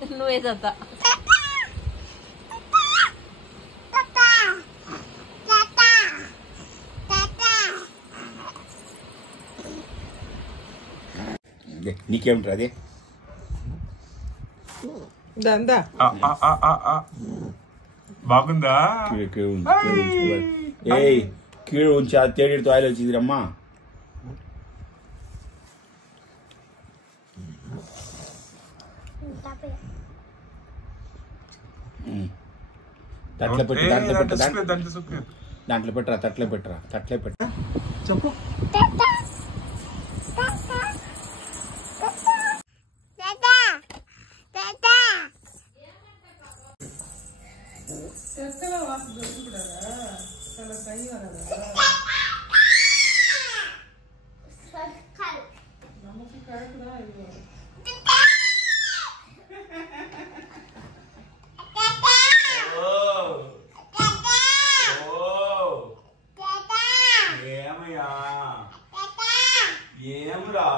నువ్వే చదువుతా నీకేమిట్రా అదే బాగుందా కీడు ఉంచి ఆ తేడితో ఆయిల్ వచ్చిందిరమ్మా తట్లో పెట్టి దాంట్లో పెట్టరా తట్లో పెట్టరా చెప్పు ఏమరా